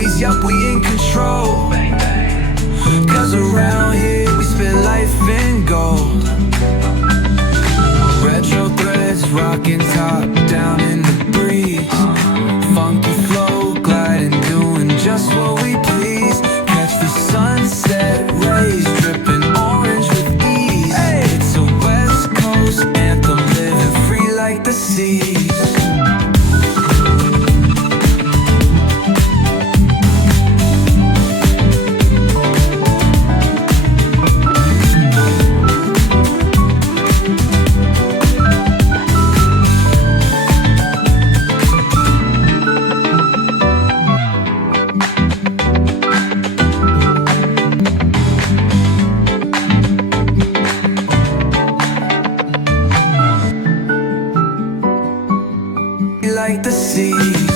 homies, yup, we in control. Cause around here we spit life in gold. Retro threads rocking top down in the breeze. Funky flow gliding, doing just what we please. Catch the sunset rays dripping orange with ease. It's a West Coast anthem, living free like the seas. Like the sea.